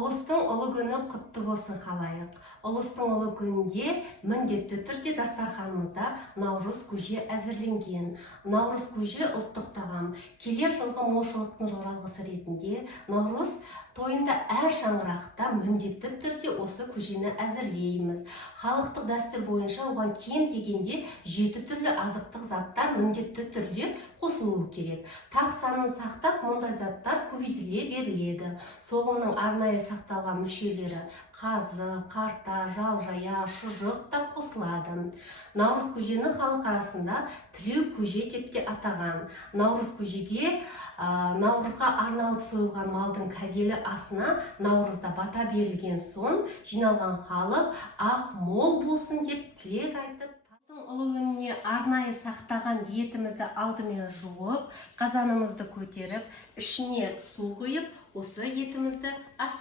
Ұлыстың ұлы күні құтты болсын халайық. Ұлыстың ұлы күнінде міндетті түрде дастарханымызда наурыз көже әзірленген. Наурыз көже ұлттық тағам. Келер жылғы молшылықтың жоралғысы ретінде наурыз тойында әр шаңырақта міндетті түрде осы көжені әзірлейміз. Халықтық дәстүр бойынша оған кем дегенде 7 түрлі азықтық заттар міндетті түрде қосылуы керек. Тақ санын сақтап, мұндай заттар көбейтіле беріледі. Соғымның арнайы сақталған мүшелері қазы, қарта, жалжая, шұжық та қосылады. Наурыз көжені халық арасында тілеу көже деп те атаған. Наурыз көжеге наурызға арналып сойылған малдың кәделі асына наурызда бата берілген соң жиналған халық ақ мол болсын деп тілек айтып, ұлы күніне арнайы сақтаған етімізді алдымен жуып, қазанымызды көтеріп, ішіне су құйып, осы етімізді асамыз.